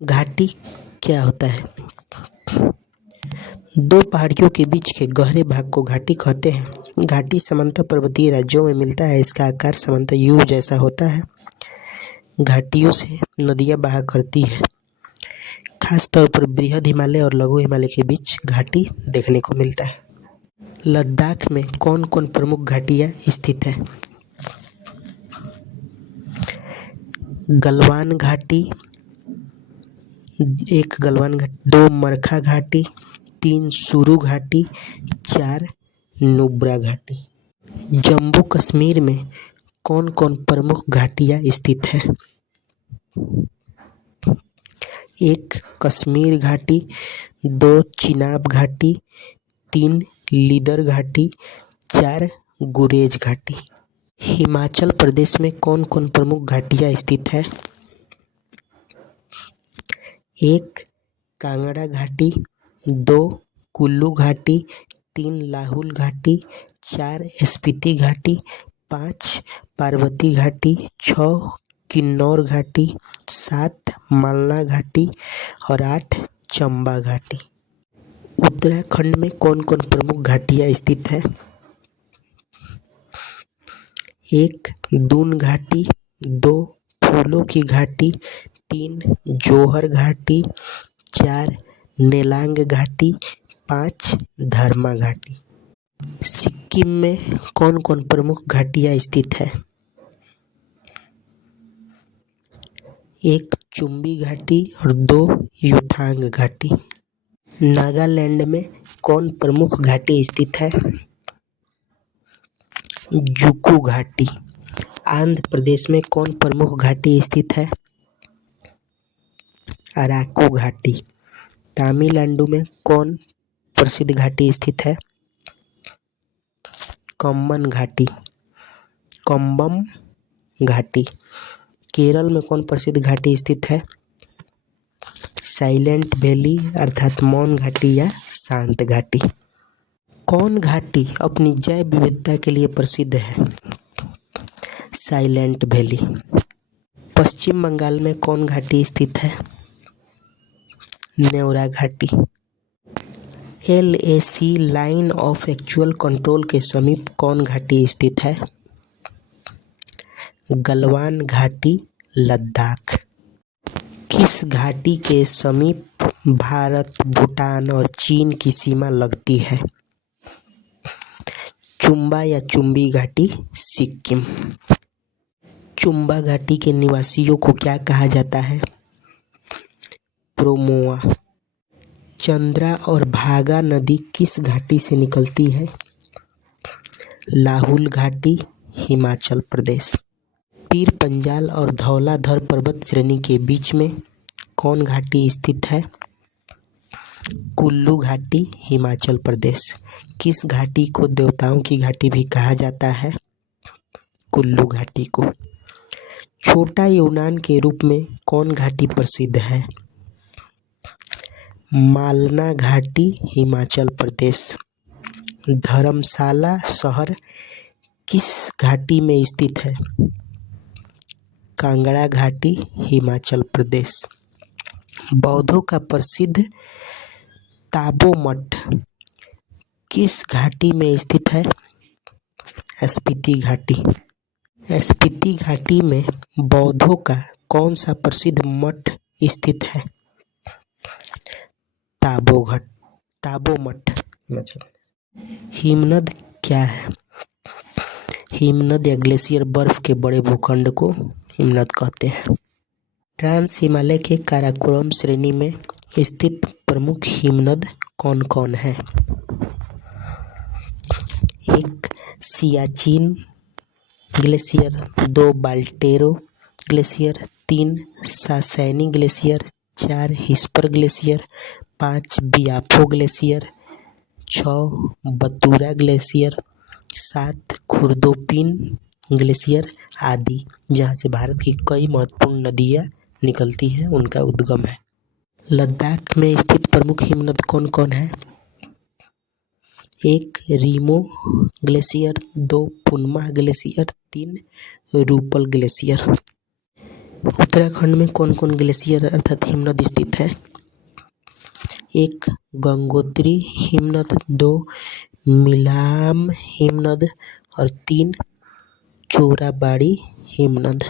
घाटी क्या होता है? दो पहाड़ियों के बीच के गहरे भाग को घाटी कहते हैं। घाटी सामान्यतः पर्वतीय राज्यों में मिलता है। इसका आकार सामान्यतः यू जैसा होता है। घाटियों से नदियां बहा करती है। खास तौर पर बृहद हिमालय और लघु हिमालय के बीच घाटी देखने को मिलता है। लद्दाख में कौन कौन प्रमुख घाटियां स्थित हैं? गलवान घाटी, एक गलवान घाटी, 2 मरखा घाटी, 3 सुरु घाटी, 4 नुब्रा घाटी। जम्मू कश्मीर में कौन कौन प्रमुख घाटियां स्थित हैं? 1 कश्मीर घाटी, 2 चिनाब घाटी, 3 लीदर घाटी, 4 गुरेज घाटी। हिमाचल प्रदेश में कौन कौन प्रमुख घाटियां स्थित हैं? 1 कांगड़ा घाटी, 2 कुल्लू घाटी, 3 लाहुल घाटी, 4 स्पीति घाटी, 5 पार्वती घाटी, 6 किन्नौर घाटी, 7 मालना घाटी और 8 चंबा घाटी। उत्तराखंड में कौन कौन प्रमुख घाटियां स्थित हैं? 1 दून घाटी, 2 फूलों की घाटी, 3 जोहर घाटी, 4 नेलांग घाटी, 5 धर्मा घाटी। सिक्किम में कौन कौन प्रमुख घाटियां स्थित हैं? 1 चुम्बी घाटी और 2 युथांग घाटी। नागालैंड में कौन प्रमुख घाटी स्थित है? जुकू घाटी। आंध्र प्रदेश में कौन प्रमुख घाटी स्थित है? अराकू घाटी। तमिलनाडु में कौन प्रसिद्ध घाटी स्थित है? कम्बन घाटी, कम्बम घाटी। केरल में कौन प्रसिद्ध घाटी स्थित है? साइलेंट वैली अर्थात मौन घाटी या शांत घाटी। कौन घाटी अपनी जैव विविधता के लिए प्रसिद्ध है? Silent valley. पश्चिम बंगाल में कौन घाटी स्थित है? नेवरा घाटी। LAC line of actual control के समीप कौन घाटी स्थित है? गलवान घाटी, लद्दाख। किस घाटी के समीप भारत, भूटान और चीन की सीमा लगती है? चुम्बा या चुम्बी घाटी, सिक्किम। चुम्बा घाटी के निवासियों को क्या कहा जाता है? प्रोमोआ। चंद्रा और भागा नदी किस घाटी से निकलती है? लाहुल घाटी, हिमाचल प्रदेश। पीर पंजाल और धौलाधर पर्वत श्रेणी के बीच में कौन घाटी स्थित है? कुल्लू घाटी, हिमाचल प्रदेश। किस घाटी को देवताओं की घाटी भी कहा जाता है? कुल्लू घाटी को। छोटा यूनान के रूप में कौन घाटी प्रसिद्ध है? मालना घाटी, हिमाचल प्रदेश। धर्मशाला शहर किस घाटी में स्थित है? कांगड़ा घाटी, हिमाचल प्रदेश। बौद्धों का प्रसिद्ध ताबो मठ किस घाटी में स्थित है? स्पीति घाटी। स्पीति घाटी में बौद्धों का कौन सा प्रसिद्ध मठ स्थित है? ताबो मठ। हिमनद क्या है? हिमनद या ग्लेशियर बर्फ के बड़े भूखंड को हिमनद कहते हैं। ट्रांस हिमालय के काराकोरम श्रेणी में स्थित प्रमुख हिमनद कौन कौन है? 1 Siachen glacier, 2 Baltoro glacier, 3 Sasaini glacier, 4 Hispar glacier, 5 Biafo glacier, 6 Batura glacier, 7 Khurdopin glacier आदि, जहाँ से भारत की कई महत्वपूर्ण नदियाँ निकलती हैं, उनका उद्गम है। लद्दाख में स्थित प्रमुख हिमनद कौन कौन है? 1 Rimo glacier, 2 Punmah glacier, 3 Rupal glacier. Uttarakhand में कौन कौन ग्लेशियर अर्थात हिमनद स्थित है? 1 गंगोत्री हिमनद, 2 मिलाम हिमनद और 3 चोराबाड़ी हिमनद।